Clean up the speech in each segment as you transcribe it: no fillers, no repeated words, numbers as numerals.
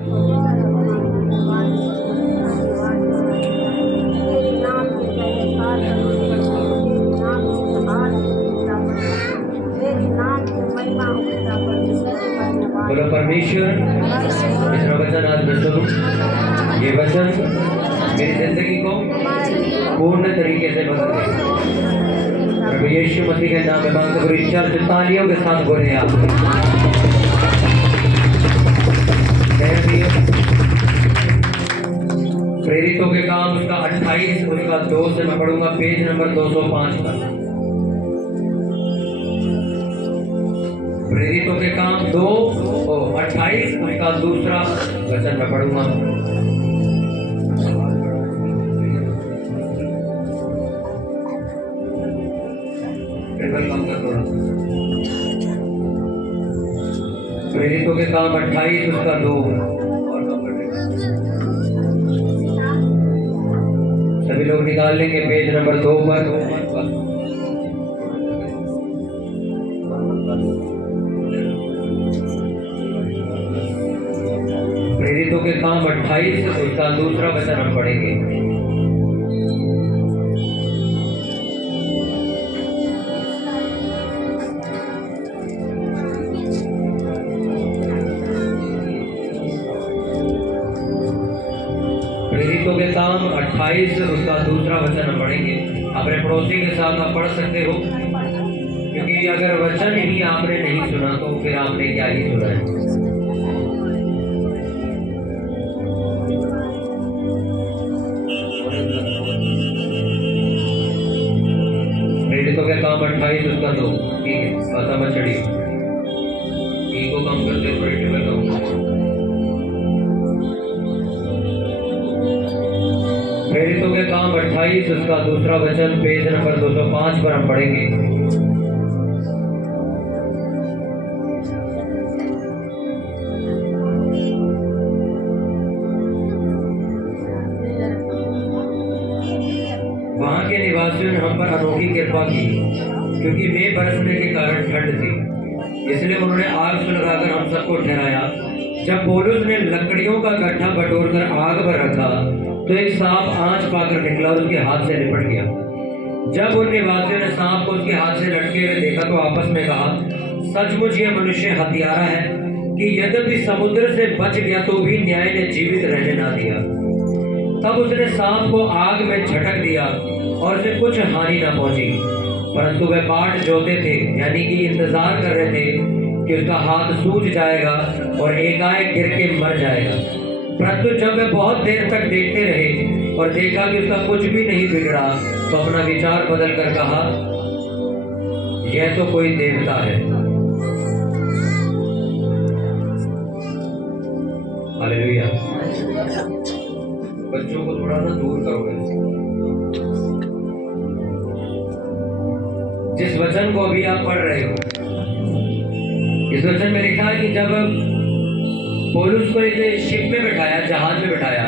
बोलो परमेश्वर, इसका वचन आज मैं सुनूं। ये वचन मेरी जिंदगी को पूर्ण तरीके से बदल दे। प्रभु यीशु मसीह के नाम में मांगता हूँ। चर्च तालियों के साथ बोले आप। प्रेरितों के काम उसका 28 उसका 2 से मैं पढ़ूंगा पेज नंबर 205 पर। प्रेरितों के काम 2:28 उसका दूसरा वचन मैं पढ़ूंगा। प्रेरितों के काम 28 उसका 2। सभी लोग निकाल लेंगे पेज नंबर 2 पर। प्रेरितों के काम 28 उसका दूसरा वचन हम पढ़ेंगे। प्रेरितों के काम 28 उसका दूसरा वचन हम पढ़ेंगे। अपने पड़ोसी के साथ आप पढ़ सकते हो, क्योंकि अगर वचन ही आपने नहीं सुना तो फिर आपने क्या ही सुना है। प्रेरितों के काम 28 उसका 2। ठीक है, भाषा मत चढ़िए, ईगो कम करते थोड़ी टेबल कम करते। प्रेरितों के काम 28 उसका दूसरा वचन पेज नंबर 205 पर हम पढ़ेंगे। वहां के निवासियों ने हम पर अनोखी कृपा की, क्योंकि मेघ बरसने के कारण ठंड थी, इसलिए उन्होंने आग सुलगाकर हम सबको ठहराया। जब पौलुस ने लकड़ियों का गड्ढा बटोरकर आग पर रखा तो एक सांप आंच पाकर निकला और उसके हाथ से लिपट गया। जब उन निवासियों ने सांप को उसके हाथ से लटके हुए देखा तो आपस में कहा, सचमुच यह मनुष्य हत्यारा है कि यद्यपि समुद्र से बच गया तो भी न्याय ने जीवित रहने ना दिया। तब उसने सांप को आग में झटक दिया और उसे कुछ हानि न पहुंची, परंतु वे बाट जोते थे, यानी कि इंतजार कर रहे थे कि उसका हाथ सूज जाएगा और एकाएक गिर के मर जाएगा। परंतु जब वे बहुत देर तक देखते रहे और देखा कि उसका कुछ भी नहीं बिगड़ा तो अपना विचार बदल कर कहा, यह तो कोई देवता है। हालेलुया। बच्चों को थोड़ा सा दूर करोगे। जिस वचन को अभी आप पढ़ रहे हो, इस वचन में लिखा है कि जब पौलुस को एक शिप में बिठाया, जहाज में बिठाया।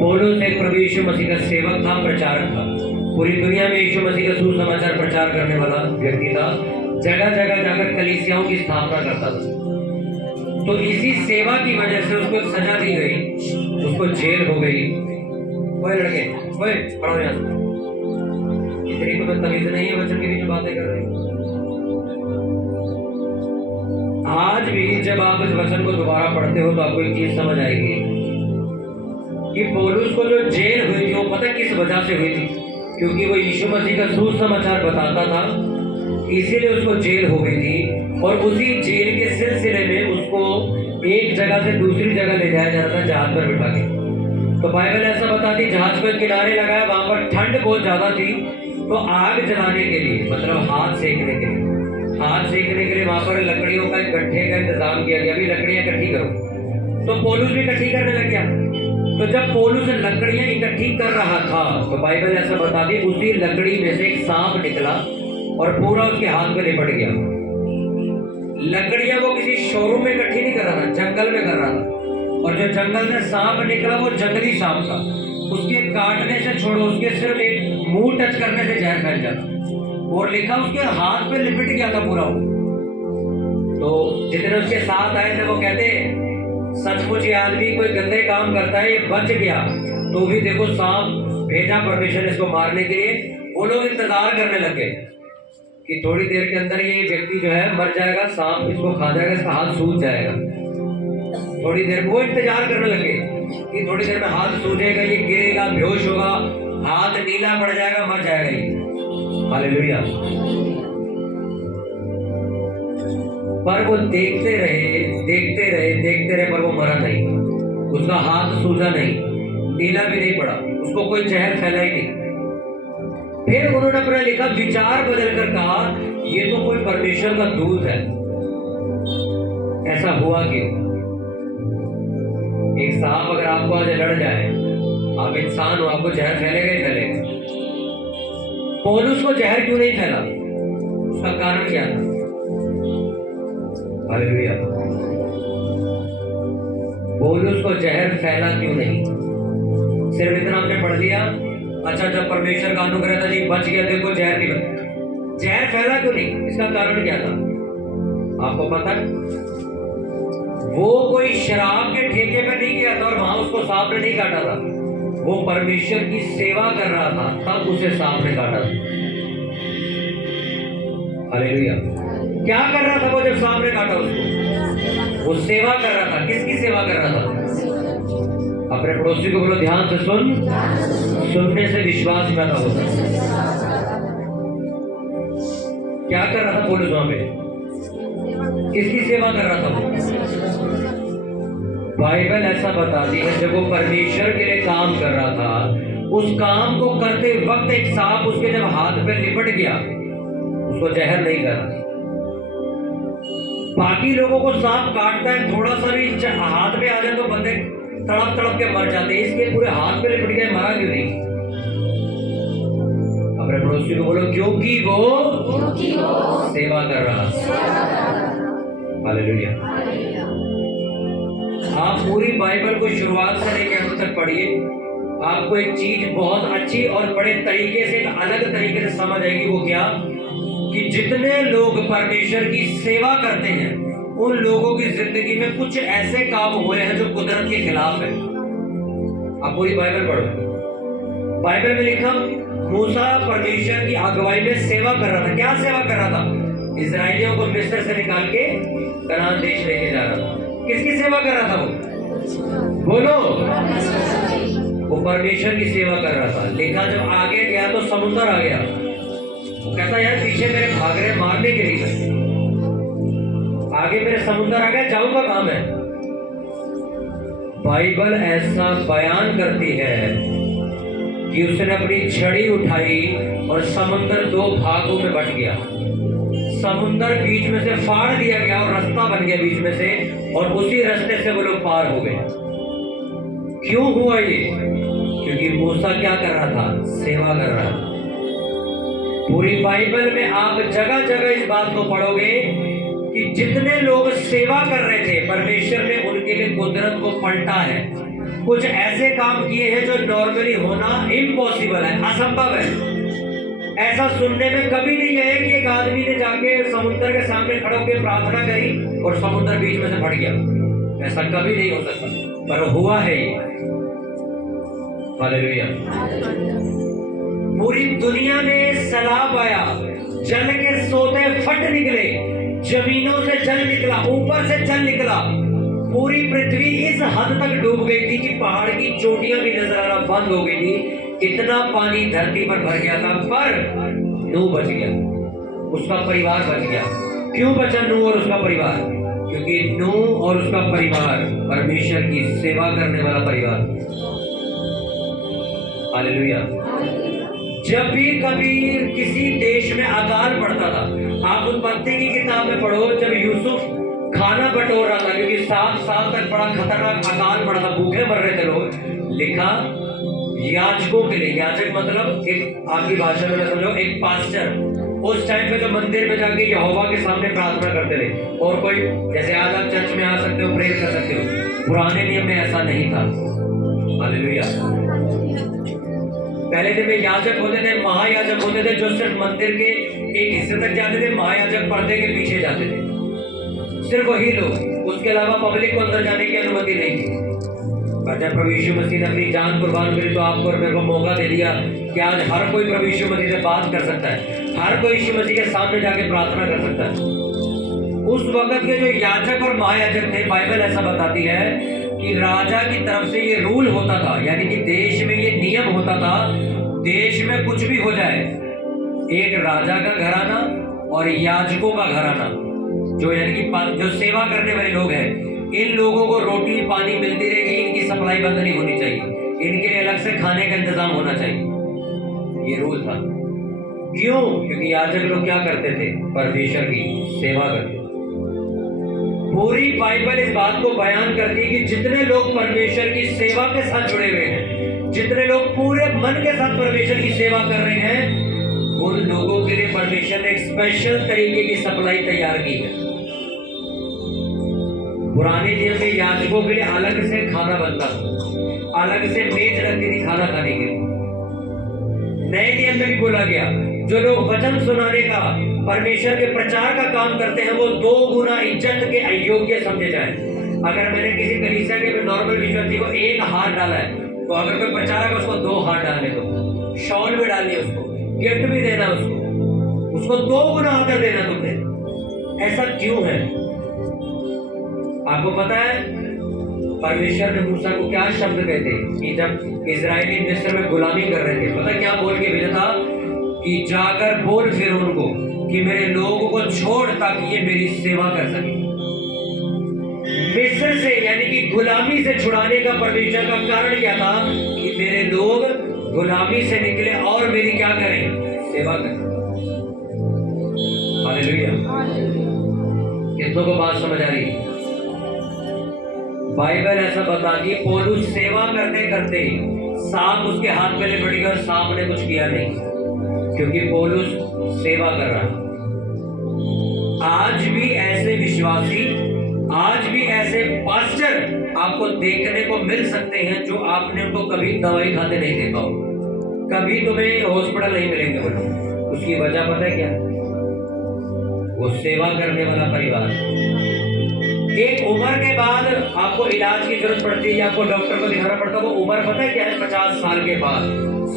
पौलुस एक प्रभु यीशु मसीह का सेवक था, प्रचारक था। पूरी दुनिया में यीशु मसीह का सुसमाचार प्रचार करने वाला व्यक्ति था। जगह जगह जाकर कलीसियाओं की स्थापना करता था। तो इसी सेवा की वजह से उसको एक सजा दी गई, उसको जेल हो गई। ओए लड़के, ओए पढ़ो यहाँ से। इतनी तो तमीज नहीं है, बच्चों के बीच बातें कर रहे हैं। आज भी जब आप इस वचन को दोबारा पढ़ते हो तो आपको एक चीज समझ आएगी कि पौलुस को जो जेल हुई थी वो पता किस वजह से हुई थी? क्योंकि वो यीशु मसीह का सुसमाचार बताता था, इसीलिए उसको जेल हो गई थी। और उसी जेल के सिलसिले में उसको एक जगह से दूसरी जगह ले जाया जाता था, जहाज पर बिठा के। तो बाइबल ऐसा बताती, जहाज पर किनारे लगाया, वहां पर ठंड बहुत ज्यादा थी, तो आग जलाने के लिए, मतलब हाथ सेकने के लिए वहां पर लकड़ियों का गड्ढे का इंतजाम किया गया। अभी लकड़ियां इकट्ठी करो। तो पौलुस भी इकट्ठी करने लग गया। तो जब पौलुस लकड़ियां इकट्ठी कर रहा था तो बाइबल ऐसा बताती, उसी लकड़ी में से एक सांप निकला और पूरा उसके हाथ में लिपट गया। लकड़ियां वो किसी शोरूम में इकट्ठी नहीं कर रहा था, जंगल में कर रहा था। और जो जंगल में सांप निकला वो जंगली सांप था। उसके काटने से छोड़ो, उसके सिर्फ एक मुंह टच करने से जहर फैल जाता। और लिखा उसके हाथ पे लिपट गया था पूरा। तो जितने उसके साथ आए थे वो कहते, सचमुच ये आदमी कोई गंदे काम करता है, ये बच गया, तो भी देखो सांप भेजा परमेश्वर ने इसको मारने के लिए। वो लोग इंतजार करने लगे कि थोड़ी देर के अंदर ये व्यक्ति जो है मर जाएगा, सांप इसको खा जाएगा, इसका हाथ सूज जाएगा। थोड़ी देर वो इंतजार करने लगे कि थोड़ी देर में हाथ सूजेगा, ये गिरेगा, बेहोश होगा, हाथ नीला पड़ जाएगा, मर जाएगा ये। हालेलुया। पर वो देखते रहे, पर वो मरा नहीं, उसका हाथ सूजा नहीं, नीला भी नहीं पड़ा, उसको कोई जहर फैला ही नहीं। फिर उन्होंने अपना लिखा, विचार बदलकर कहा ये तो कोई परमेश्वर का दूत है। ऐसा हुआ क्यों? एक सांप अगर आपको आज लड़ जाए, आप इंसान हो, आपको जहर फैलेगा ही फैलेगा। पौलुस को जहर क्यों नहीं फैला? उसका कारण क्या था? हालेलुया। पौलुस को जहर फैला क्यों नहीं? सिर्फ इतना आपने पढ़ लिया, अच्छा जब परमेश्वर का अनुग्रह था जी बच गया, देखो जहर नहीं बना। जहर फैला क्यों नहीं? इसका कारण क्या था आपको पता है? वो कोई शराब के ठेके पे नहीं गया था और वहां उसको सांप ने नहीं काटा था, वो परमेश्वर की सेवा कर रहा था, तब उसे सांप ने काटा था। हालेलुया। क्या कर रहा था वो जब सांप ने काटा उसको? वो सेवा कर रहा था। किसकी सेवा कर रहा था? अपने पड़ोसी को बोलो ध्यान से सुन, सुनने से विश्वास पैदा होता है। क्या कर रहा था पौलुस वहां पे? किसकी सेवा कर रहा था वो? बाइबल ऐसा बताती है जब वो परमेश्वर के लिए काम कर रहा था, उस काम को करते वक्त एक सांप उसके जब हाथ पे लिपट गया, उसको जहर नहीं करा। बाकी लोगों को सांप काटता है, थोड़ा सा भी हाथ में आ जाए तो बंदे तड़प तड़प के मर जाते हैं, इसके पूरे हाथ पे लिपट गया, मरा क्यों नहीं? अपने पड़ोसी को बोलो क्योंकि वो सेवा कर रहा। हालेलुया। आप पूरी बाइबल को शुरुआत से लेकर अंत तक पढ़िए, आपको एक चीज बहुत अच्छी और बड़े तरीके से, एक अलग तरीके से समझ आएगी। वो क्या? कि जितने लोग परमेश्वर की सेवा करते हैं, उन लोगों की जिंदगी में कुछ ऐसे काम हुए हैं जो कुदरत के खिलाफ है। आप पूरी बाइबल पढ़ो, बाइबल में लिखा मूसा परमेश्वर की अगुवाई में सेवा कर रहा था। क्या सेवा कर रहा था? इजराइलियों को मिस्र से निकाल के कनान देश लेके जा रहा था। किसकी सेवा कर रहा था वो? बोलो। वो परमेश्वर की सेवा कर रहा था। लिखा जब आगे गया तो समुद्र आ गया, वो कहता यार पीछे मेरे भाग रहे मारने के लिए, आगे मेरे समुद्र आ गया, जाऊंगा कहां मैं? बाइबल ऐसा बयान करती है कि उसने अपनी छड़ी उठाई और समुद्र दो भागों में बट गया, समुद्र बीच में से फाड़ दिया गया और रास्ता बन गया बीच में से, और उसी रास्ते से वो लोग पार हो गए। क्यों हुआ ये? क्योंकि मूसा क्या कर रहा था? सेवा कर रहा था। पूरी बाइबल में आप जगह जगह इस बात को पढ़ोगे कि जितने लोग सेवा कर रहे थे, परमेश्वर ने उनके लिए कुदरत को पलटा है। कुछ ऐसे काम किए हैं जो नॉर्मली होना इम्पॉसिबल है, असंभव है। ऐसा सुनने में कभी नहीं है कि एक आदमी ने जाके समुद्र के सामने खड़े होकर प्रार्थना करी और समुद्र बीच में से फट गया। ऐसा कभी नहीं हो सकता, पर हुआ है ये। हालेलुया। पूरी दुनिया में सैलाब आया, जल के सोते फट निकले, जमीनों से जल निकला, ऊपर से जल निकला, पूरी पृथ्वी इस हद तक डूब गई थी कि पहाड़ की चोटियां भी नजर आना बंद हो गई थी। इतना पानी धरती पर भर गया था, पर नूह बच गया, उसका परिवार बच गया। क्यों बचा नूह और उसका परिवार? क्योंकि नूह और उसका परिवार परमेश्वर की सेवा करने वाला परिवार। हालेलुया। जब भी कभी किसी देश में अकाल पड़ता था, आप उत्पत्ति की किताब में पढ़ो, जब यूसुफ खाना बटोर रहा था, क्योंकि 7 साल तक बड़ा खतरनाक अकाल पड़ा था, भूखे मर रहे थे लोग, लिखा याजकों के लिए, याजक मतलब एक आपकी भाषा में समझो एक पास्टर, उस टाइम पे जो मंदिर में जाके यहोवा के सामने प्रार्थना करते थे। और कोई जैसे आज आप चर्च में आ सकते हो, प्रेयर कर सकते हो, पुराने नियम में ऐसा नहीं था। हालेलुया। पहले दिन में याजक होते थे, महायाजक होते थे, जो सिर्फ मंदिर के एक हिस्से तक जाते थे, महायाजक पर्दे के पीछे जाते थे, सिर्फ वही लोग। उसके अलावा पब्लिक को अंदर जाने की अनुमति नहीं थी। पर जब प्रभु यीशु मसीह ने अपनी जान कुर्बान करी तो आपको और मेरे को मौका दे दिया कि आज हर कोई प्रभु यीशु मसीह से बात कर सकता है, हर कोई यीशु मसीह के सामने जाके प्रार्थना कर सकता है। उस वक्त के जो याजक और महायाजक थे, बाइबल ऐसा बताती है कि राजा की तरफ से ये रूल होता था, यानी कि देश में ये नियम होता था, देश में कुछ भी हो जाए, एक राजा का घराना और याजकों का घराना, जो यानी कि जो सेवा करने वाले लोग हैं, इन लोगों को रोटी पानी मिलती रहेगी, इनकी सप्लाई बंद नहीं होनी चाहिए, इनके लिए अलग से खाने का इंतजाम होना चाहिए। ये रूल था। क्यों? क्योंकि याजक लोग क्या करते थे? परमेश्वर की सेवा करते थे। पूरी बाइबल इस बात को बयान करती है कि जितने लोग परमेश्वर की सेवा के साथ जुड़े हुए हैं, जितने लोग पूरे मन के साथ परमेश्वर की सेवा कर रहे हैं, उन लोगों के लिए परमेश्वर ने एक स्पेशल तरीके की सप्लाई तैयार की है। पुराने नियम में याजकों के लिए अलग से खाना बनता था, अलग से मेज रखती थी खाना खाने के लिए। नए नियम में भी बोला गया, जो लोग वचन सुनाने का, परमेश्वर के प्रचार का काम करते हैं, वो 2 गुना इज्जत के अयोग्य समझे जाए। अगर मैंने किसी कलीसिया के नॉर्मल विश्वासी को 1 हाथ डाला है, तो अगर कोई प्रचारक है उसको 2 हाथ डालने दो, शॉल भी डालनी उसको, गिफ्ट भी देना उसको 2 गुना आदर देना तुमने। ऐसा क्यों है? आपको पता है परमेश्वर ने मूसा को क्या शब्द कहते कि जब इजरायली मिस्र में गुलामी कर रहे थे, पता क्या बोल के भेजा था कि जाकर बोल फिरौन को कि मेरे लोगों को छोड़ ताकि ये मेरी सेवा कर सके। मिस्र से यानी कि गुलामी से छुड़ाने का परमेश्वर का कारण क्या था? कि मेरे लोग गुलामी से निकले और मेरी क्या करें? सेवा करें। हालेलुया। कितनों को बात समझ आ रही है? बाइबल ऐसा बताती है पौलुस सेवा करते करते सांप उसके हाथ में लिपट गया और सांप ने कुछ किया नहीं, क्योंकि पौलुस सेवा कर रहा है। आज भी ऐसे विश्वासी, आज भी ऐसे पास्टर आपको देखने को मिल सकते हैं जो आपने उनको कभी दवाई खाते नहीं देखा हो, कभी तुम्हें हॉस्पिटल नहीं मिलेंगे वो लोग। उसकी वजह पता है क्या? वो सेवा करने वाला परिवार। एक उम्र के बाद आपको इलाज की जरूरत पड़ती है, आपको डॉक्टर को दिखाना पड़ता है। वो उम्र पता है क्या है? 50 साल के बाद,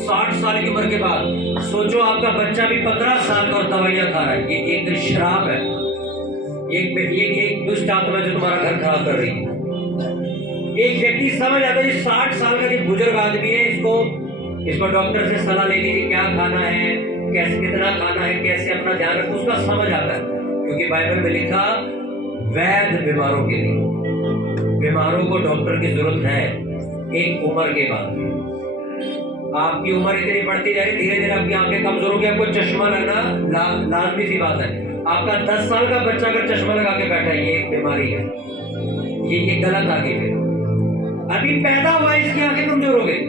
60 साल की उम्र के बाद। सोचो आपका बच्चा भी 15 साल का और दवाइयां खा रहा है। ये एक श्राप है, एक दुष्ट आत्मा जो तुम्हारा घर खराब कर रही है। एक व्यक्ति समझ आता है 60 साल का एक बुजुर्ग आदमी है, इसको डॉक्टर से सलाह लेनी कि क्या खाना है, कैसे कितना खाना है, कैसे अपना ध्यान रखना, उसका समझ आता है। क्योंकि बाइबल में लिखा वैध बीमारों के लिए, बीमारों को डॉक्टर की जरूरत है एक उम्र के बाद। आपकी उम्र इतनी बढ़ती जा रही, धीरे धीरे आपकी आंखें कमजोर होगी, आपको चश्मा लगना लाजमी सी बात है। आपका 10 साल का बच्चा अगर चश्मा लगा के बैठा है, ये एक बीमारी है, ये गलत आ गई है। अभी पैदा हुआ इसकी आंखें कमजोर हो गई।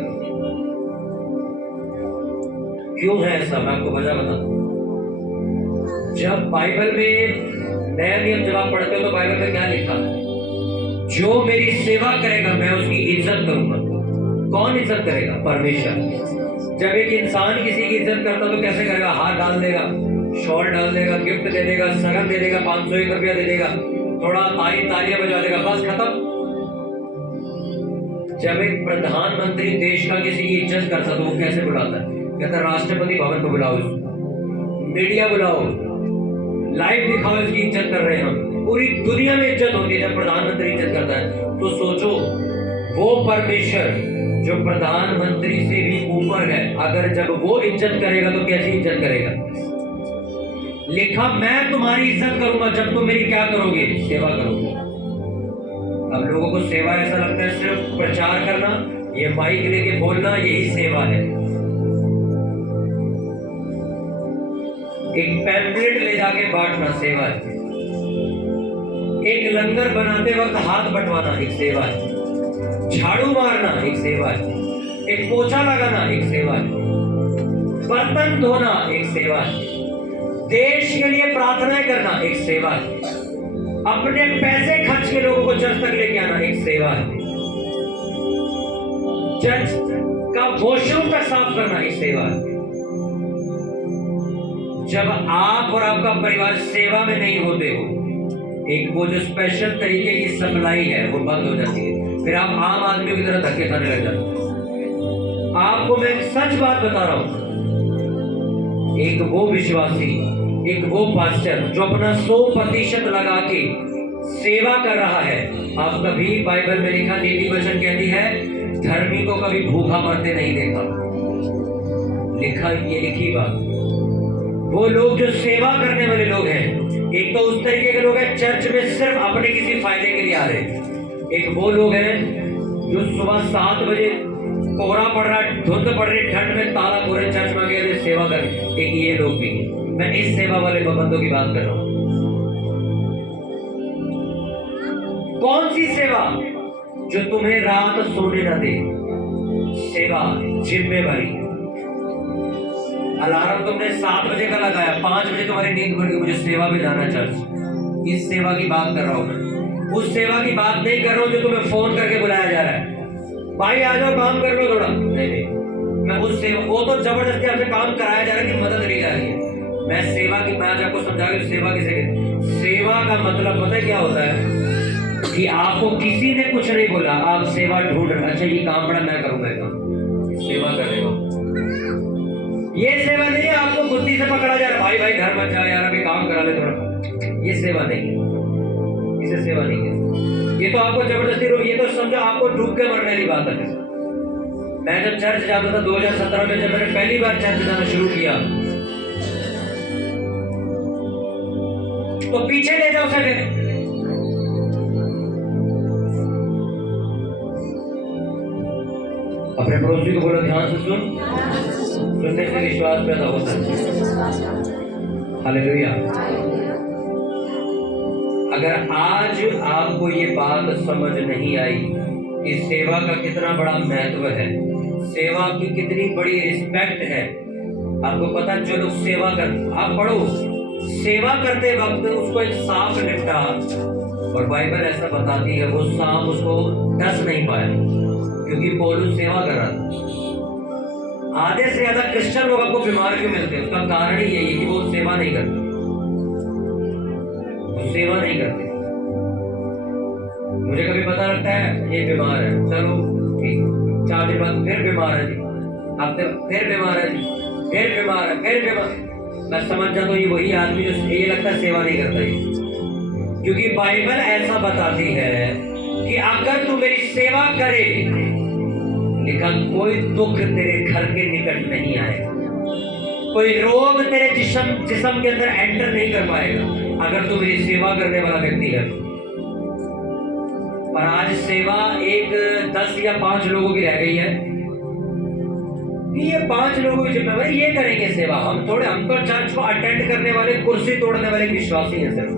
क्यों है ऐसा? मैं आपको वजह बताता हूं। जब बाइबल में नया नियम जब आप पढ़ते हो तो बाइबल में क्या लिखा है? जो मेरी सेवा करेगा मैं उसकी इज्जत करूंगा। कौन इज्जत करेगा? परमेश्वर। जब एक इंसान किसी की इज्जत करता तो कैसे करेगा? हाथ डाल देगा, शॉल डाल देगा, गिफ्ट दे देगा, सगन दे देगा, 501 रुपया दे देगा, थोड़ा तालियां बजा देगा, बस खत्म। जब एक प्रधानमंत्री देश का किसी की इज्जत करता तो वो कैसे बुलाता है? कहता राष्ट्रपति भवन को बुलाओ, मीडिया बुलाओ, लाइव दिखाओ, इसकी इज्जत कर रहे हैं हम। पूरी दुनिया में इज्जत होती है जब प्रधानमंत्री इज्जत करता है। तो सोचो वो परमेश्वर जो प्रधानमंत्री से भी ऊपर है, अगर जब वो इज्जत करेगा तो कैसी इज्जत करेगा? लिखा मैं तुम्हारी इज्जत करूंगा जब तुम मेरी क्या करोगे? सेवा करोगे। अब लोगों को सेवा ऐसा लगता है सिर्फ प्रचार करना, ये माइक लेके बोलना, यही सेवा है। एक पैम्पलेट ले जाके बांटना सेवा है। एक लंगर बनाते वक्त हाथ बंटवाना एक सेवा है। झाड़ू मारना एक सेवा है। एक पोछा लगाना एक सेवा है। बर्तन धोना एक सेवा है। देश के लिए प्रार्थनाएं करना एक सेवा है। अपने पैसे खर्च के लोगों को चर्च तक लेके आना एक सेवा है। चर्च का वॉशरूम तक साफ करना एक सेवा है। जब आप और आपका परिवार सेवा में नहीं होते हो, एक वो जो स्पेशल तरीके की सप्लाई है वो बंद हो जाती है, फिर आप आम आदमियों की तरह धक्के खाने लग जाते हैं। आपको मैं एक सच बात बता रहा हूं, एक वो विश्वासी, एक वो पास्टर जो अपना 100% लगा के सेवा कर रहा है, आप कभी, बाइबल में लिखा नीति वचन कहती है, धर्मी को कभी भूखा मरते नहीं देखा। लिखा, ये लिखी बात। वो लोग जो सेवा करने वाले लोग हैं, एक तो उस तरीके के लोग हैं चर्च में सिर्फ अपने किसी फायदे के लिए आ रहे हैं। एक वो लोग हैं जो सुबह 7 बजे कोहरा पड़ रहा, धुंध पड़ रही, ठंड में ताला खोले चर्च में गए सेवा कर। एक ये लोग भी, मैं इस सेवा वाले बंदों की बात कर रहा हूं। कौन सी सेवा जो तुम्हें रात सोने न दे? सेवा जिम्मेवारी। अलार्म तुमने 7 बजे का लगाया, 5 बजे तुम्हारी नींद खुल गई, मुझे सेवा में जाना चर्च। इस सेवा की बात कर रहा हूं मैं, उस सेवा की बात नहीं कर रहा हूं जो तुम्हें फोन करके बुलाया जा रहा है, भाई आ जाओ काम कर लो थोड़ा। नहीं, मैं उस सेवा, वो तो जबरदस्ती आपसे काम कराया जा रहा है कि मदद ली जा रही है। मैं सेवा की, मैं आज आपको समझा कि सेवा किसे कहते। सेवा का मतलब पता है क्या होता है कि आपको किसी ने कुछ नहीं बोला, आप सेवा ढूंढ रहे, अच्छा ये काम बड़ा मैं करूंगा, काम सेवा कर रहे हो। ये सेवा नहीं है आपको बुद्धि से पकड़ा जा रहा, भाई भाई घर मत जा यार, अभी काम करा ले थोड़ा। ये सेवा नहीं है, इसे सेवा नहीं है। ये तो आपको जबरदस्ती, ये तो समझो आपको डूब के मरने की बात है। मैं जब चर्च जाता था 2017 में, जब मैंने पहली बार चर्च जाना शुरू किया, तो पीछे ले जाओ सके, अपने पड़ोसी को बोलो ध्यान से सुन, सुनने से विश्वास पैदा होता है। हालेलुया। अगर आज आपको ये बात समझ नहीं आई कि सेवा का कितना बड़ा महत्व है, सेवा की कितनी बड़ी रिस्पेक्ट है, आपको पता, जो लोग सेवा कर, आप पढ़ो, सेवा करते वक्त उसको एक सांप निपटा, और बाइबल ऐसा बताती है वो सांप उसको डस नहीं पाया क्योंकि पौलुस सेवा कर रहा था। आधे से ज्यादा क्रिश्चियन लोग आपको बीमार क्यों मिलते हैं? उसका कारण ही यही है कि वो सेवा नहीं करते, वो सेवा नहीं करते। मुझे कभी पता लगता है ये बीमार है, चलो ठीक, 4 दिन बाद फिर बीमार है जी, हफ्ते फिर बीमार है जी, फिर बीमार है, फिर बीमार। मैं समझ जाता हूँ ये वही आदमी जो ये लगता है सेवा नहीं करता है, क्योंकि बाइबल ऐसा बताती है कि अगर तू मेरी सेवा करे, लिखा कोई दुख तेरे घर के निकट नहीं आएगा, कोई रोग तेरे जिस्म के अंदर एंटर नहीं कर पाएगा अगर तू मेरी सेवा करने वाला व्यक्ति है। पर आज सेवा एक 10 या 5 लोगों की रह गई है कि ये 5 लोगों की जिम्मेवारी, ये करेंगे सेवा, हम तो चर्च को अटेंड करने वाले, कुर्सी तोड़ने वाले विश्वासी हैं सिर्फ।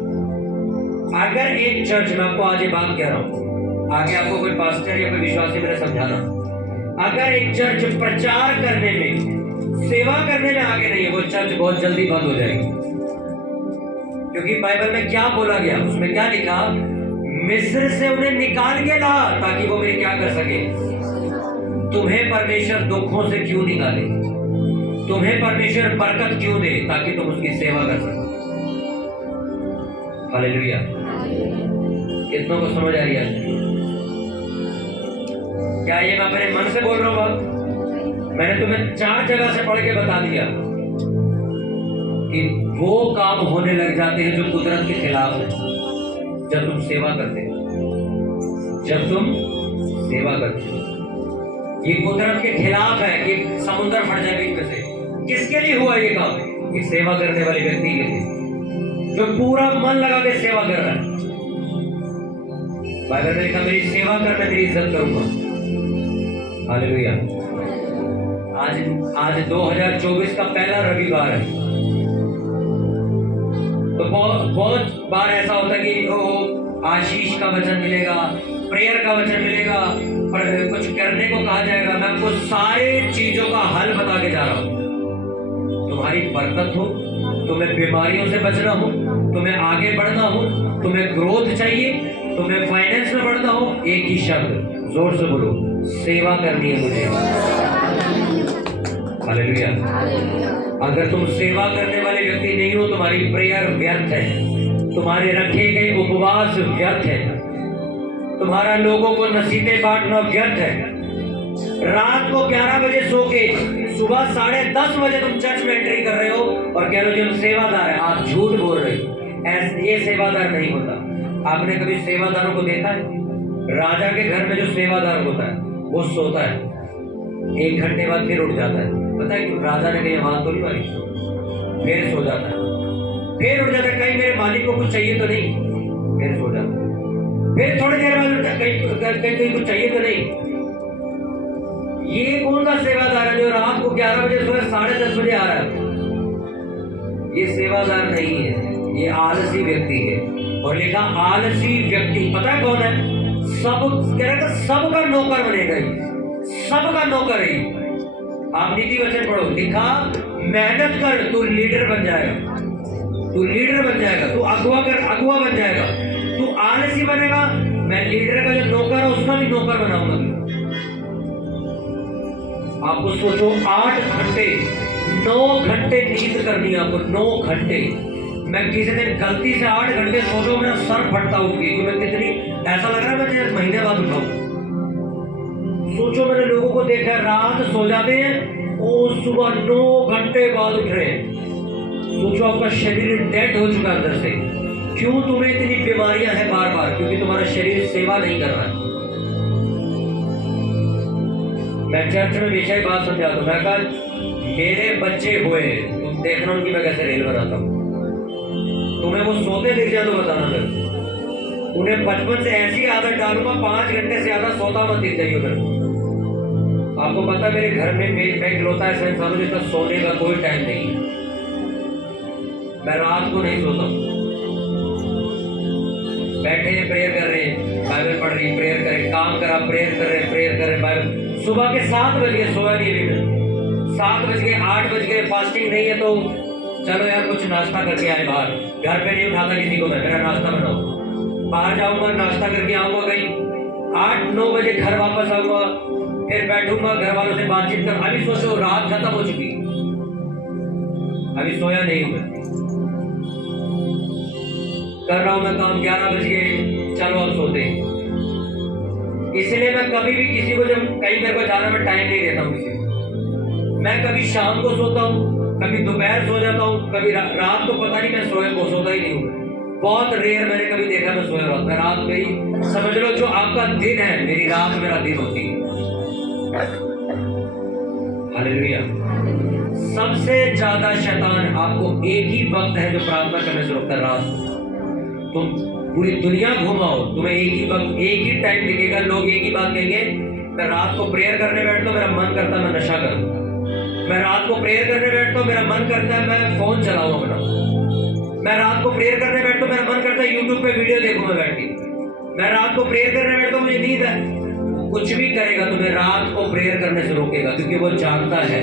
अगर एक चर्च, मैं आपको आज ये बात कह रहा हूं, आगे आपको कोई पास्टर या कोई विश्वासी मैंने समझाना, अगर एक चर्च प्रचार करने में, सेवा करने में आगे नहीं है, वो चर्च बहुत जल्दी बंद हो जाएगी। क्योंकि बाइबल में क्या बोला गया, उसमें क्या लिखा, मिस्र से उन्हें निकाल के ला ताकि वो मेरे क्या कर सके। तुम्हें परमेश्वर दुखों से क्यों निकाले, तुम्हें परमेश्वर बरकत क्यों दे, ताकि तुम उसकी सेवा कर सको। हालेलुया। कितनों को समझ आ रही है? क्या ये मैं अपने मन से बोल रहा हूँ बात? मैंने तुम्हें 4 जगह से पढ़ के बता दिया कि वो काम होने लग जाते हैं जो कुदरत के खिलाफ है जब तुम सेवा करते हो, जब तुम सेवा करते हो। ये कुदरत के खिलाफ है कि समुद्र फट जाए बीच में से। किसके लिए हुआ ये काम? ये सेवा करने वाले व्यक्ति के लिए जो पूरा मन लगा के सेवा कर रहा है। बाइबल में लिखा, मेरी सेवा कर, मैं तेरी इज्जत करूंगा। हालेलुया। आज 2024 का पहला रविवार है, तो बहुत बार ऐसा होता है कि आशीष का वचन मिलेगा, प्रेयर का वचन मिलेगा, पर कुछ करने को कहा जाएगा। मैं आपको सारे चीजों का हल बता के जा रहा हूं। तुम्हारी बरकत हो, तुम्हें बीमारियों से बचना हो, तुम्हें आगे बढ़ना हो, तुम्हें ग्रोथ चाहिए, तुम्हें फाइनेंस में बढ़ना हो, एक ही शब्द जोर से बोलो, सेवा करनी है मुझे। हालेलुया। अगर तुम सेवा करने वाले व्यक्ति नहीं हो, तुम्हारी प्रेयर व्यर्थ है। तुम्हारे रखे गए उपवास व्यर्थ है, तुम्हारा लोगों को नसीहतें बांटना व्यर्थ है। रात को 11 बजे सो के सुबह 10:30 बजे तुम चर्च में एंट्री कर रहे हो और कह रहे हो हम सेवादार हैं। आप झूठ बोल रहे हो, ऐसे ये सेवादार नहीं होता। आपने कभी सेवादारों को देखा है? राजा के घर में जो सेवादार होता है वो सोता है, 1 घंटे बाद फिर उठ जाता है। पता है क्यों? राजा ने कहीं आवाज तो नहीं मारी, फिर सो जाता है, फिर उठ जाता है। कहीं मेरे मालिक को कुछ चाहिए तो नहीं, फिर सो जाता है। फिर थोड़ी देर बाद उठता है, कहीं कुछ चाहिए तो नहीं। ये कौन सा सेवादार है जो रात को 11 बजे सोए 10:30 बजे आ रहा है? ये सेवादार नहीं है, ये आलसी व्यक्ति है। और लिखा आलसी व्यक्ति पता है कौन है? सब कह रहा था सबका नौकर बनेगा, सबका नौकर है। आप नीति वचन पढ़ो, लिखा मेहनत कर, तू लीडर बन जाएगा, तू लीडर बन जाएगा, तू अगुवा बन जाएगा। तू आलसी बनेगा, मैं लीडर का जो नौकर है उसका भी नौकर बनाऊंगा। आपको सोचो 8 घंटे 9 घंटे नींद करनी है आपको, 9 घंटे। मैं किसी दिन गलती से 8 घंटे सोचो मेरा सर फटता उठ गई कि मैं कितनी, ऐसा लग रहा है मैं महीने बाद उठाऊं। सोचो मैंने लोगों को देखा रात सो जाते हैं और सुबह 9 घंटे बाद उठ रहे हैं। सोचो आपका शरीर डेड हो चुका अंदर से। क्यों तुम्हें इतनी बीमारियां हैं बार बार? क्योंकि तुम्हारा शरीर सेवा नहीं कर रहा है। मैं चर्च में हमेशा ही बात समझाता हूँ, मैं कहा मेरे बच्चे हुए तुम देखना उनकी मैं कैसे रेल बनाता हूँ। तुम्हें वो सोते दिख जाए तो बताना मेरे, उन्हें बचपन से ऐसी आदत डालूंगा 5 घंटे से ज्यादा सोता मत दिख जाइए उधर। आपको पता है मेरे घर में मैं इकलौता ऐसा इंसान हूं जिसका सोने का कोई टाइम नहीं है। मैं रात को नहीं सोता हूँ। बैठे हैं प्रेयर कर रहे हैं, बाइबल पढ़ रही है, प्रेयर करें, काम करा प्रेयर कर रहे बाइबल। सुबह के 7 बज गए, सोया नहीं अभी मैं, 7 बज गए 8 बज गए, फास्टिंग नहीं है तो चलो यार कुछ नाश्ता करके आए बाहर। घर पे नहीं उठाता किसी को, मैं मेरा नाश्ता बनाओ। बाहर जाऊंगा नाश्ता करके आऊंगा, कहीं 8-9 बजे घर वापस आऊंगा, फिर बैठूंगा घर वालों से बातचीत कर। अभी सोचो रात खत्म हो चुकी, अभी सोया नहीं हूं मैं, कर रहा हूं मैं काम। 11 बज गए, चलो अब सोते। इसलिए मैं कभी भी किसी को, जब कहीं मेरे को जाना, मैं टाइम नहीं देता हूँ किसी को। मैं कभी शाम को सोता हूँ, कभी दोपहर सो जाता हूँ, कभी रात को पता नहीं मैं सोता ही नहीं हूँ। बहुत रेयर मैंने कभी देखा मैं सोया रहा। रात मेरी समझ लो जो आपका दिन है मेरी रात मेरा दिन होती है। हालेलुया। सबसे ज्यादा शैतान आपको एक ही वक्त है जो प्रार्थना करने से रोकता है, रात। तुम पूरी दुनिया घुमाओ, तुम्हें एक ही वक्त एक ही टाइम दिखेगा। लोग एक ही बात कहेंगे, मैं रात को प्रेयर करने बैठता हूँ, मेरा मन करता है मैं नशा करूँ। मैं रात को प्रेयर करने बैठता हूँ, मेरा मन करता है मैं फोन चलाऊं अपना। मैं रात को प्रेयर करने बैठता हूँ, मेरा मन करता है यूट्यूब पे वीडियो देखूं मैं बैठ के। मैं रात को प्रेयर करने बैठता हूँ, मुझे नींद है। कुछ भी करेगा तुम्हें रात को प्रेयर करने से रोकेगा, क्योंकि वो जानता है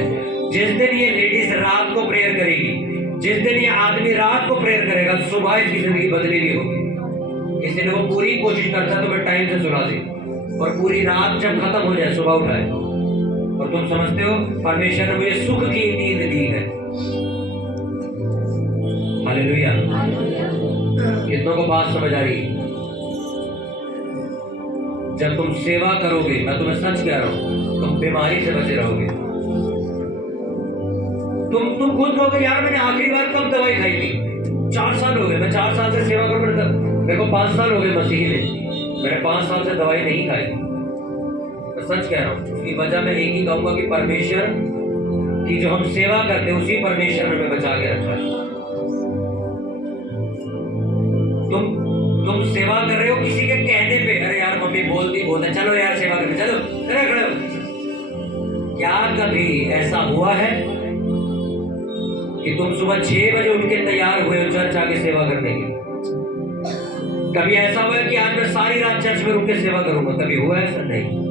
जिस दिन ये लेडीज रात को प्रेयर करेगी, जिस दिन ये आदमी रात को प्रेयर करेगा, सुबह इसकी जिंदगी बदली भी होगी। इसलिए वो पूरी कोशिश करता है तुम्हें टाइम से सुला दे, और पूरी रात जब खत्म हो जाए सुबह उठाए। और तुम समझते हो परमेश्वर ने मुझे सुख की नींद दी है। हालेलुया। कितनों को बात समझ आ रही? जब तुम सेवा करोगे, मैं तुम्हें सच कह रहा हूं, तुम बीमारी से बचे रहोगे। तुम खुद कहोगे यार मैंने आखिरी बार कब दवाई खाई थी? 4 साल हो गए, मैं 4 साल से सेवा करूं, मेरे को 5 साल हो गए मसीह में, मैंने 5 साल से दवाई नहीं खाई। मैं सच कह रहा हूँ। उसकी वजह मैं एक ही कहूंगा कि परमेश्वर की जो हम सेवा करते हैं उसी परमेश्वर ने हमें बचा के रखा है। तुम सेवा कर रहे हो किसी के कहने पे, अरे यार मम्मी बोलती बोलते चलो यार सेवा करने चलो, खड़े क्या कभी ऐसा हुआ है कि तुम सुबह 6 बजे उठ के तैयार हुए हो चर्च आके सेवा करने की? कभी ऐसा हुआ है कि आज मैं सारी रात चर्च में रुक के सेवा करूंगा? कभी हुआ ऐसा? नहीं।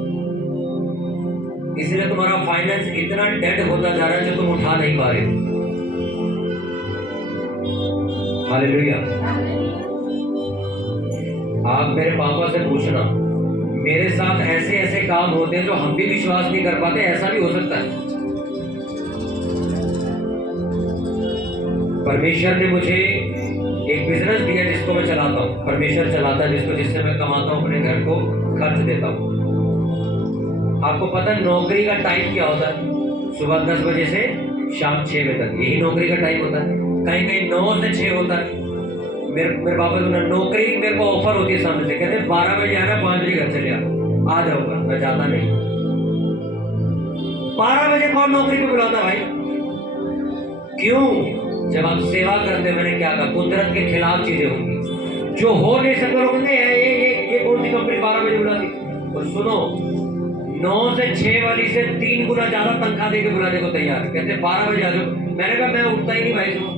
इसलिए तुम्हारा फाइनेंस इतना डेड होता जा रहा है जो तुम उठा नहीं पा रहे हो। हालेलुया। आप मेरे पापा से पूछना, मेरे साथ ऐसे ऐसे काम होते हैं जो हम भी विश्वास नहीं कर पाते, ऐसा भी हो सकता है। परमेश्वर ने मुझे एक बिजनेस दिया जिसमें जिसको मैं चलाता हूँ, परमेश्वर चलाता है जिसको, जिससे मैं कमाता हूँ, अपने घर को खर्च देता हूँ। आपको पता है नौकरी का टाइम क्या होता है? सुबह 10 बजे से शाम 6 बजे तक, यही नौकरी का टाइम होता है। कहीं कहीं 9 से 6 होता है। मेरे पापा तो नौकरी, मेरे को ऑफर होती है सामने से, कहते 12 बजे आना, 5 बजे घर चले आ जाऊंगा, मैं जाता नहीं। 12 बजे कौन नौकरी पे बुलाता भाई? क्यों? जब आप सेवा करते, मैंने क्या कहा, कुदरत के खिलाफ चीजें होंगी जो हो नहीं सकते। लोग ये कौन सी कंपनी 12 बजे बुलाती? और सुनो, 9 से 6 वाली से 3 गुना ज्यादा तनख्वाह देके बुलाने को तैयार। कहते 12 बजे आ जाओ। मैंने कहा मैं उठता ही नहीं भाई सुबह,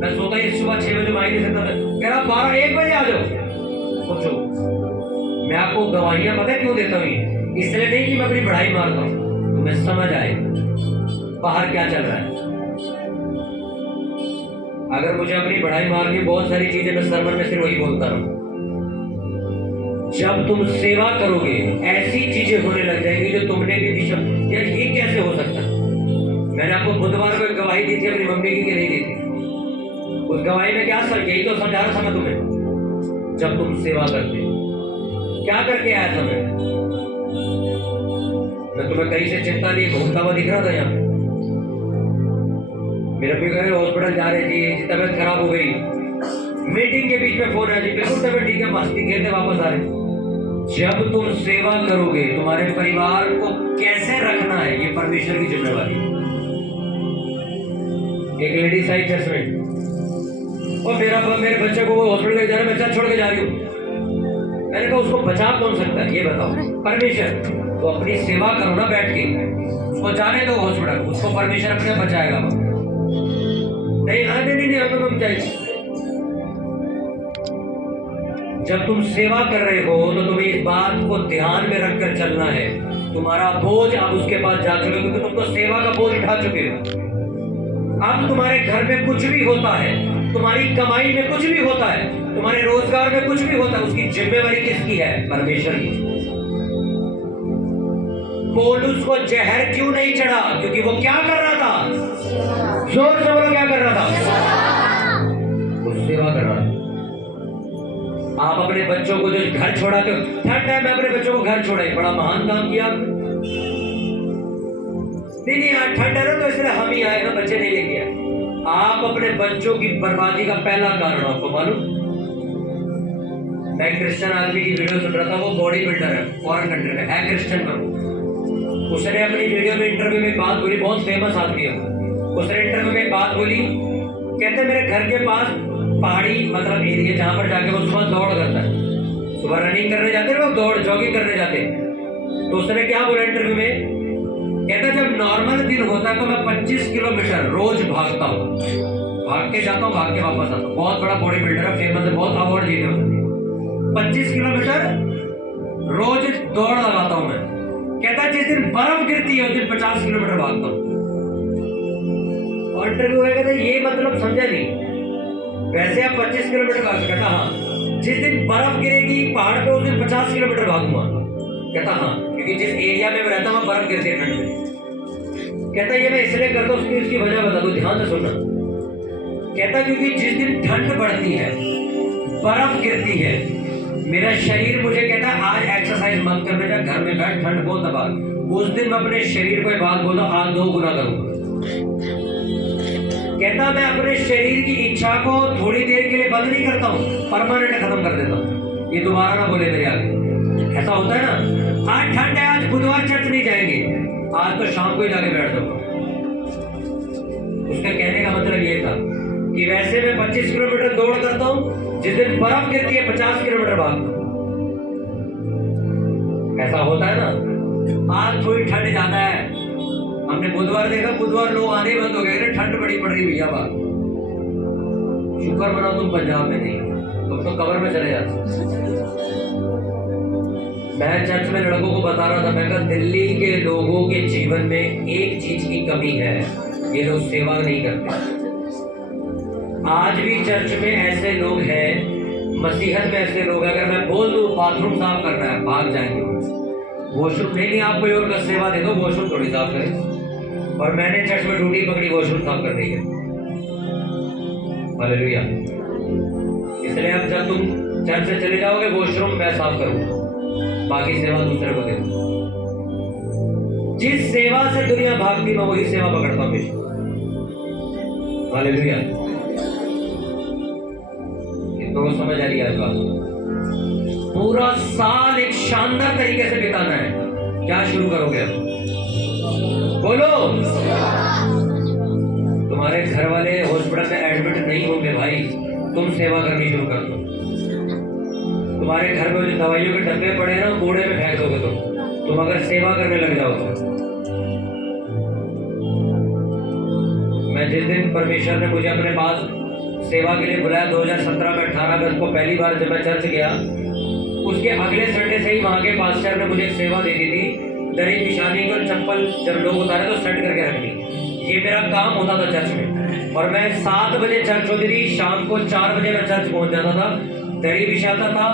मैं सोता ही सुबह 6 बजे आ ही नहीं सकता। कह रहा 12-1 बजे आ जाओ। सोचो, मैं आपको गवाहियां पता है क्यों देता हूँ? इसलिए नहीं कि मैं अपनी बढ़ाई मारता हूँ, तुम्हें समझ आए बाहर क्या चल रहा है। अगर मुझे अपनी बढ़ाई मारनी, बहुत सारी चीजें मैं सरमन में सिर्फ वही बोलता रहूं। जब तुम सेवा करोगे ऐसी चीजें होने लग जाएंगी जो तुमने भी दिशा, यार ये कैसे हो सकता है? मैंने आपको बुधवार को एक गवाही दी थी अपनी मम्मी की, कि नहीं दी थी? उस गवाही में क्या सर, यही तो समझा रहा था मैं तुम्हें। जब तुम सेवा करते, क्या करके आया था मैं तुम्हें कहीं से चिंता नहीं, घूमता हुआ दिख रहा था यहाँ पे। मेरे भी गए हॉस्पिटल जा रहे थे, तबियत खराब हो गई, मीटिंग के बीच में फोन है जी, बिल्कुल तबियत ठीक है, मस्ती खेलते वापस आ रहे। जब तुम सेवा करोगे, तुम्हारे परिवार को कैसे रखना है ये परमेश्वर की जिम्मेवारी। एक लेडीज आई चर्च में, और मेरे बच्चे को वो हॉस्पिटल ले जा रहा है, मैं चर्च छोड़ के जा रही हूँ। मैंने कहा उसको बचा कौन सकता है ये बताओ? परमेश्वर। तो अपनी सेवा करो ना बैठ के, उसको जाने दो हॉस्पिटल, उसको परमेश्वर अपने बचाएगा। नहीं हमें हम चाहिए। जब तुम सेवा कर रहे हो तो तुम्हें इस बात को ध्यान में रखकर चलना है, तुम्हारा बोझ आप उसके पास जा चुके हो, क्योंकि तुम तो सेवा का बोझ उठा चुके हो। अब तुम्हारे घर में कुछ भी होता है, तुम्हारी कमाई में कुछ भी होता है, तुम्हारे रोजगार में कुछ भी होता है, उसकी जिम्मेवारी किसकी है? परमेश्वर की। पौलुस को जहर क्यों नहीं चढ़ा? क्योंकि वो क्या कर रहा था? जोर से बोलो, क्या कर रहा था? वो सेवा कर रहा था। आप अपने बच्चों को जो घर छोड़ाते हो, थर्ड टाइम मैं अपने बच्चों को घर छोड़ा, बड़ा महान काम किया। नहीं यार, ठंड है ना तो इसलिए हम ही आए ना, बच्चे नहीं लेके आए। आप अपने बच्चों की बर्बादी का पहला कारण आपको मालूम? मैं क्रिश्चियन आदमी की वीडियो सुन रहा था, वो बॉडी बिल्डर है, फॉरेन कंट्री में है, क्रिश्चियन पर। उसने अपनी वीडियो में, इंटरव्यू में एक बात बोली, बहुत फेमस आदमी है। उसने इंटरव्यू में एक बात बोली, कहते मेरे घर के पास पहाड़ी मतलब एरिया, जहां पर जाके वो सुबह दौड़ करता है, सुबह रनिंग करने जाते हैं लोग, दौड़ जॉगिंग करने जाते हैं। तो उसने क्या बोला इंटरव्यू में, कहता जब नॉर्मल दिन होता है तो मैं 25 किलोमीटर रोज भागता हूँ, भाग के जाता हूँ, भाग के वापस आता हूँ। बहुत बड़ा बॉडी बिल्डर है, फेमस है, बहुत अवार्ड जीते उसने। 25 किलोमीटर रोज दौड़ लगाता हूँ मैं। कहता जिस दिन बर्फ गिरती है उस दिन 50 किलोमीटर भागता हूँ। और इंटरव्यू में कहता ये मतलब समझा नहीं, वैसे आप 25 किलोमीटर भाग? कहता हाँ। जिस दिन बर्फ गिरेगी पहाड़ पे उस दिन 50 किलोमीटर भागूंगा। कहता हाँ, क्योंकि जिस एरिया में मैं रहता हूँ बर्फ गिरती है ठंड में। कहता ये मैं इसलिए करता हूँ, उसकी वजह बता दो, ध्यान से सुनना। कहता क्योंकि जिस दिन ठंड बढ़ती है, बर्फ गिरती है, मेरा शरीर मुझे कहता आज एक्सरसाइज मत करने जा, घर में बैठ, ठंड बहुत दबा। उस दिन मैं अपने शरीर को बात बोलता आज 2 गुना करूंगा। कहता मैं अपने शरीर की इच्छा को थोड़ी देर के लिए बंद नहीं करता हूँ, परमानेंट खत्म कर देता हूँ। ये दोबारा ना बोले मेरे आगे। ऐसा होता है ना, आज ठंड है, आज बुधवार चर्च नहीं जाएंगे, आज तो शाम को ही जाके बैठ जाऊंगा। उसका कहने का मतलब ये था कि वैसे मैं 25 किलोमीटर दौड़ करता हूँ, जिस दिन बर्फ गिरती है 50 किलोमीटर भागता हूँ। ऐसा होता है ना। आज थोड़ी ठंड ज्यादा है, हमने बुधवार देखा, बुधवार लोग आने बंद हो गए, ठंड बड़ी पड़ रही भैया बात। शुक्र मनाओ तुम पंजाब में नहीं, तुम तो कवर में चले जाते। मैं चर्च में लड़कों को बता रहा था, मैं कहा दिल्ली के लोगों के जीवन में एक चीज की कमी है, ये लोग सेवा नहीं करते। आज भी चर्च में ऐसे लोग हैं, मसीहत में ऐसे लोग हैं, अगर मैं बोल दूं बाथरूम साफ करना है, भाग जाएंगे। वॉशरूम नहीं, आप कोई और का सेवा दे दो, वॉशरूम थोड़ी साफ करें। और मैंने चर्च में ड्यूटी पकड़ी वॉशरूम साफ करने की। हालेलुया। इसलिए अब जब तुम चर्च से चले जाओगे वॉशरूम मैं साफ करूंगा, बाकी सेवा दूसरे को दे दूंगा। जिस सेवा से दुनिया भागती मैं वही सेवा पकड़ता हूं हमेशा। हालेलुया। कितनों को समझ आ रही है बात? पूरा साल एक शानदार तरीके से बिताना है, क्या शुरू करोगे अब? बोलो। तुम्हारे घर वाले हॉस्पिटल में एडमिट नहीं होंगे भाई, तुम सेवा करनी शुरू कर दो। तुम्हारे घर में जो दवाइयों के डब्बे पड़े हैं ना, कूड़े में फेंक दोगे तुम अगर सेवा करने लग जाओ तो। मैं जिस दिन परमेश्वर ने मुझे अपने पास सेवा के लिए बुलाया 2017 में 18 अगस्त को पहली बार जब मैं चर्च गया, उसके अगले संडे से ही वहां के पास्टर ने मुझे एक सेवा दे दी थी। दरी बिछाने को चप्पल जब लोग उतारे तो सेट करके रखनी, ये मेरा काम होता था चर्च में। और मैं 7 बजे चर्च होती थी, शाम को 4 बजे मैं चर्च पहुंच जाता था, दरी बिछाता था,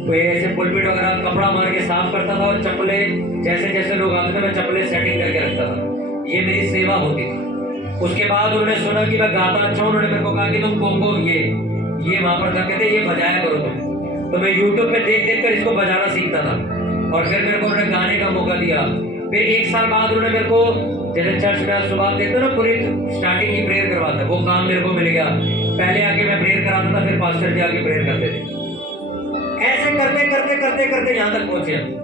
तो ऐसे पुलपिट वगैरह कपड़ा मार के साफ करता था, और चप्पले जैसे जैसे लोग आते थे मैं चप्पलें सेटिंग करके रखता था। ये मेरी सेवा होती थी। उसके बाद उन्होंने सुना कि मैं गाता अच्छा हूँ, उन्होंने मेरे को कहा कि तुम कोंगो ये वहां पर करके थे, ये बजाया करो तुम। तो मैं यूट्यूब पे देख देख कर इसको बजाना सीखता था, और फिर मेरे को उन्होंने गाने का मौका दिया। फिर 1 साल बाद उन्होंने मेरे को, जैसे चर्च में सुबह देखते हो ना पूरी स्टार्टिंग की प्रेयर करवाता है, वो काम मेरे को मिल गया। पहले आके मैं प्रेयर कराता था, फिर पास्टर जी आके प्रेयर करते थे। ऐसे करते करते करते करते यहाँ तक पहुंचे हम।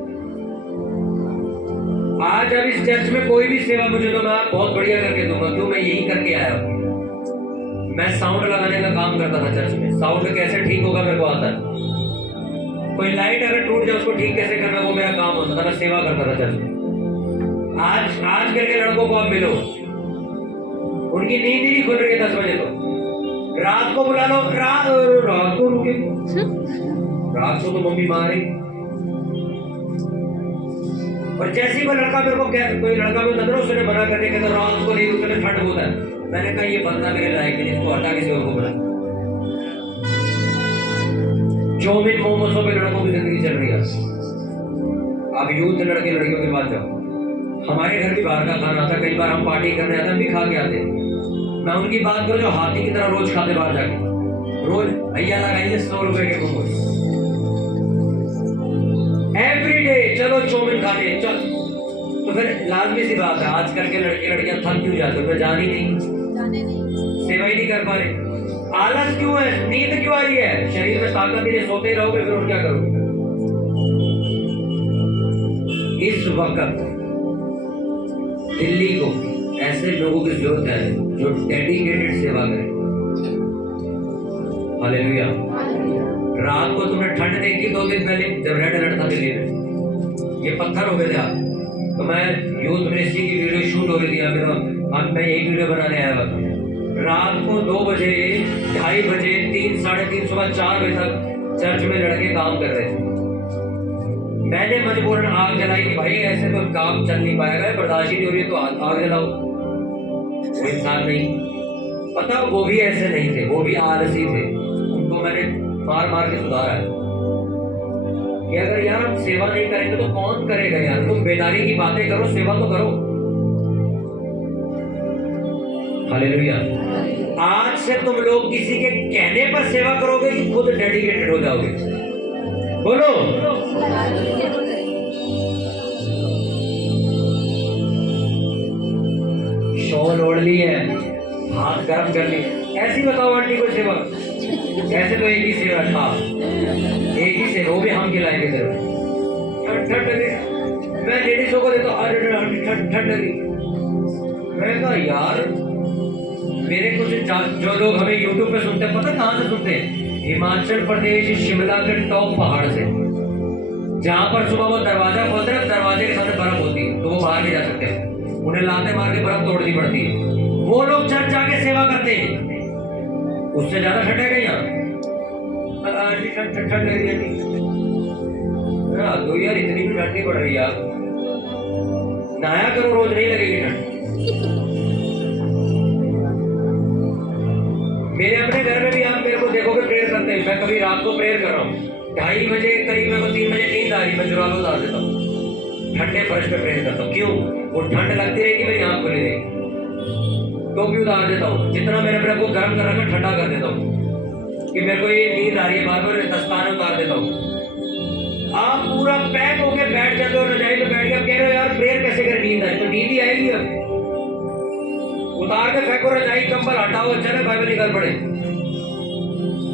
आज अब इस चर्च में कोई भी सेवा मुझे तो मैं बहुत बढ़िया करके दूंगा, क्यों? मैं यही करके आया हूँ। मैं साउंड लगाने का काम करता था चर्च में। साउंड कैसे ठीक होगा मेरे को आता है। कोई लाइट अगर टूट जाए उसको ठीक कैसे करना, वो मेरा काम होता था। मैं सेवा करता था चर्च में। आजकल के लड़कों को आप मिलो, उनकी नींद ही नहीं खुल रही है 10 बजे तो। रात को बुला लो, रात को रुके, रात को तो मम्मी मारी। और जैसे ही कोई लड़का मेरे को कोई लड़का में नजर उसने मना करने के तो रात को नहीं, उसमें ठंड होता है। मैंने कहा ये बंदा मेरे लायक नहीं, इसको हटा के सेवा को बुला। चौमिन मोमोसों पे लड़कों की जिंदगी चल रही है। अब यूथ लड़के लड़कियों के पास जाओ, हमारे घर भी बाहर का खाना आता, कई बार हम पार्टी करने आते हैं भी खा के आते। मैं उनकी बात करूं जो हाथी की तरह रोज खाते बाहर जाके, रोज भैया लगाइए 100 रुपए के मोमोज एवरीडे, चलो चौमिन खाने चल। तो फिर लाजमी सी बात है, आजकल के लड़के लड़कियां थक क्यों जाते हैं? जान ही नहीं, सेवा ही नहीं कर पा रहे। आलस क्यों है? नींद क्यों आ रही है? शरीर में ताकत नहीं है, सोते ही रहोगे फिर और क्या करोगे? इस वक्त दिल्ली को ऐसे लोगों की जरूरत है जो डेडिकेटेड सेवा करें। हालेलुया। रात को तुमने ठंड देखी 2 दिन पहले जब रेड अलर्ट था दिल्ली में, ये पत्थर हो गए थे आप। तो मैं यूथ मिनिस्ट्री की वीडियो शूट हो रही थी, अब मैं यही वीडियो बनाने आया था। रात को 2 बजे, 2:30 बजे, 3, 3:30, सुबह 4 बजे तक चर्च में लड़के काम कर रहे थे। मैंने मजबूरन आग जलाई कि भाई ऐसे तो काम चल नहीं पाएगा, बर्दाश्त ही नहीं हो रही, तो आग जलाओ। वो इंसान नहीं, पता वो भी ऐसे नहीं थे, वो भी आलसी थे। उनको मैंने मार मार के सुधारा है कि अगर यार हम सेवा नहीं करेंगे तो कौन करेगा यार? तुम बेदारी की बातें करो, सेवा तो करो। हालेलुया। आज से तुम लोग किसी के कहने पर सेवा करोगे कि खुद डेडिकेटेड हो जाओगे? बोलो। शॉल ओढ़ ली है, हाथ गर्म कर लिए, ऐसी बताओ आंटी को सेवा? ऐसे तो एक ही सेवा था, एक ही सेवा, वो भी हम खिलाएंगे तेरे। ठंड लगी, मैं लेडीजों को देता हूँ, ठंड लगी। मैं कहा यार मेरे कुछ जो लोग हमें यूट्यूब पे सुनते हैं, पता कहाँ से सुनते हैं? हिमाचल प्रदेश शिमला के टॉप पहाड़ से, जहां पर सुबह वो दरवाजा खोलते हैं, दरवाजे के सामने बर्फ होती है, तो वो बाहर नहीं जा सकते, उन्हें लाते मार के बर्फ तोड़नी पड़ती है। वो लोग चर्च जाके सेवा करते हैं। उससे ज्यादा ठंड है क्या यहाँ? ठंड लग रही है तो यार, इतनी भी ठंड नहीं पड़ रही यार, नहाया करो रोज, नहीं लगेगी ठंड। मेरे अपने घर में भी आप मेरे को देखोगे प्रेयर करते हैं। मैं कभी रात को प्रेयर कर रहा हूँ, 2:30 बजे करीब मेरे को 3 बजे नींद आ रही, मैं जुराबा उतार देता हूँ, ठंडे फर्श पे प्रेयर करता हूँ। क्यों? वो ठंड लगती रहेगी, मेरी आंख खुली रहेगी, तो भी उतार देता हूँ। जितना मैंने अपने को गर्म कर रखा ठंडा कर देता हूँ, कि मेरे को ये नींद आ रही है, बार बार दस्ताने उतार देता हूँ। आप पूरा पैक होके बैठ जाते हो, रजाई में बैठ के कह रहे हो यार प्रेयर कैसे कर, नींद आई तो नींद ही आएगी। अब उतार के फेंको रजाई, कंबल हटाओ, चले बाइबल निकाल पड़े।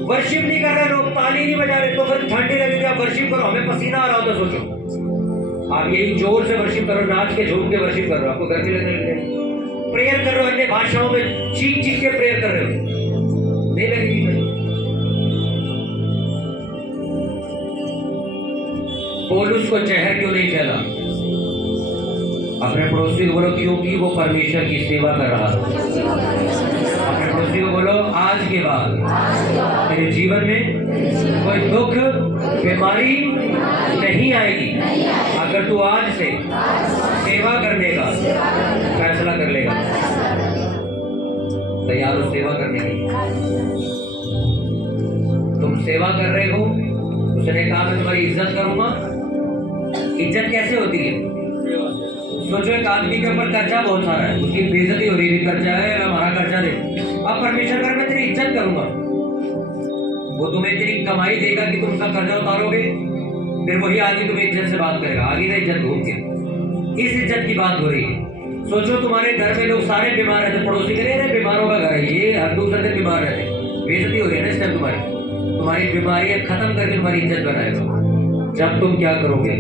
वर्शिप नहीं कर रहे लोग, ताली नहीं बजा रहे, तो फिर ठंडी लगेगी। आप वर्शिप करो, हमें पसीना आ रहा हो तो सोचो आप यही जोर से वर्शिप करो, नाच के झूम के वर्शिप कर रहे हो, आपको गर्मी लगने लगेगी। प्रेयर कर रहे हो अन्य भाषाओं में, चीख चीख के प्रेयर कर रहे हो, नहीं लगेगी। पौलुस को जहर क्यों नहीं फैला? अपने पड़ोसी को बोलो क्योंकि वो परमेश्वर की सेवा कर रहा है। अपने पड़ोसी को बोलो आज के बाद तेरे जीवन में कोई दुख बीमारी नहीं आएगी अगर तू आज से सेवा करने का फैसला कर लेगा। तैयार हो सेवा करने की? तुम सेवा कर रहे हो, उसने कहा मैं तुम्हारी इज्जत करूंगा। इज्जत कैसे होती है? सोचो एक आदमी के ऊपर कर्जा बहुत सारा है, उसकी बेइज्जती हो रही है, कर्जा है हमारा कर्जा दे। अब परमेश्वर कर मैं तेरी इज्जत करूंगा, वो तुम्हें तेरी कमाई देगा कि तुम उसका कर्जा उतारोगे, फिर वही आदमी तुम्हें इज्जत से बात करेगा, आगे ना इज्जत घूम के। इस इज्जत की बात हो रही है। सोचो तुम्हारे घर में लोग सारे बीमार रहते, पड़ोसी कह रहे बीमारों का घर है ये, हर दूसरे दिन बीमार रहते, बेइज्जती हो रही है ना इस टाइम तुम्हारी बीमारियां खत्म करके तुम्हारी इज्जत बनाएगा। जब तुम क्या करोगे?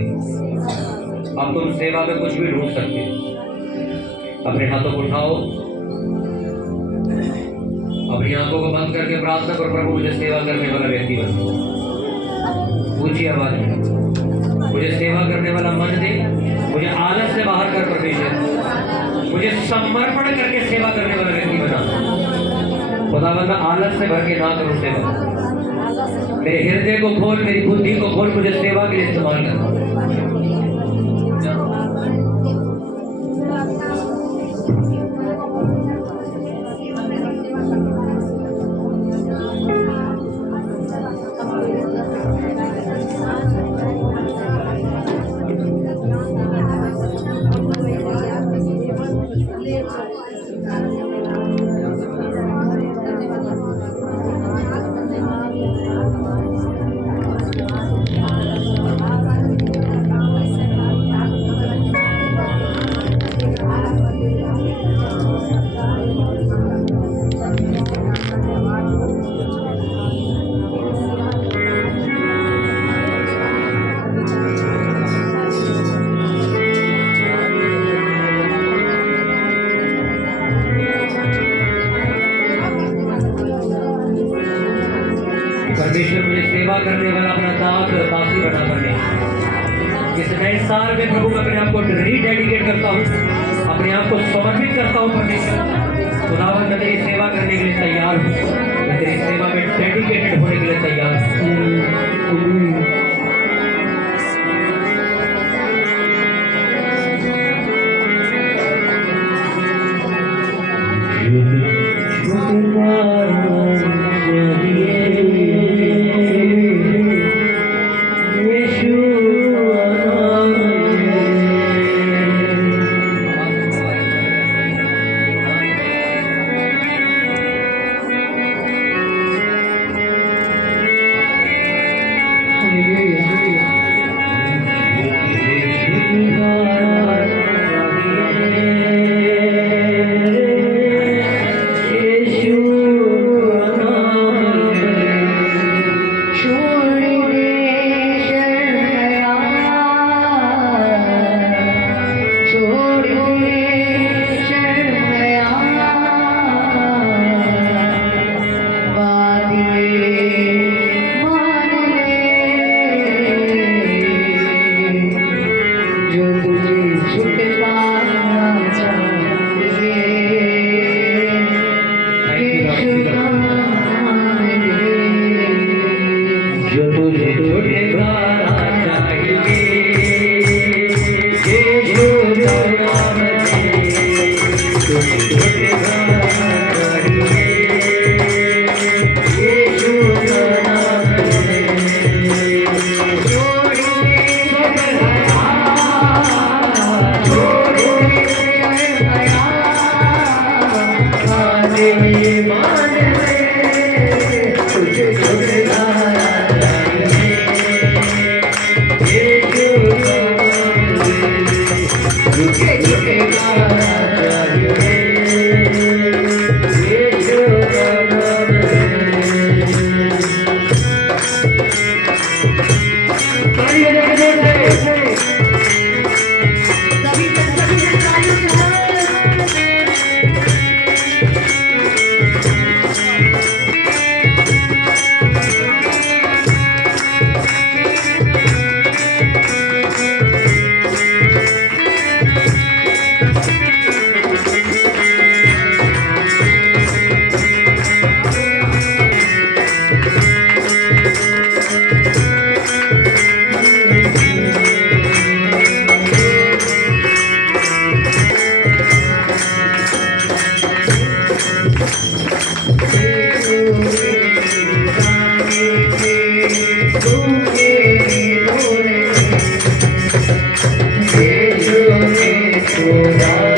अब तुम सेवा में कुछ भी ढूंढ सकते। अपने हाथों को उठाओ, अपनी आंखों को बंद करके प्रार्थना करो, प्रभु मुझे सेवा करने वाला व्यक्ति बन। ऊंची आवाज में मुझे सेवा करने वाला मन दे, मुझे आलस से बाहर कर परमेश्वर, मुझे समर्पण करके सेवा करने वाला व्यक्ति बना। खुदावंद मैं आलस से भर के ना करूं सेवा, मेरे हृदय को खोल, मेरी बुद्धि को खोल, मुझे सेवा के लिए इस्तेमाल कर। परमेश्वर मुझे सेवा करने वाला अपना दासी बना करने। इस नए साल में प्रभु मैं अपने आप को रीडेडिकेट करता हूँ, अपने आप को समर्पित करता हूँ परमेश्वर। खुदावंद मैं तेरी सेवा करने के लिए तैयार हूँ, मैं तेरी सेवा में डेडिकेटेड होने के लिए तैयार हूँ। सुधा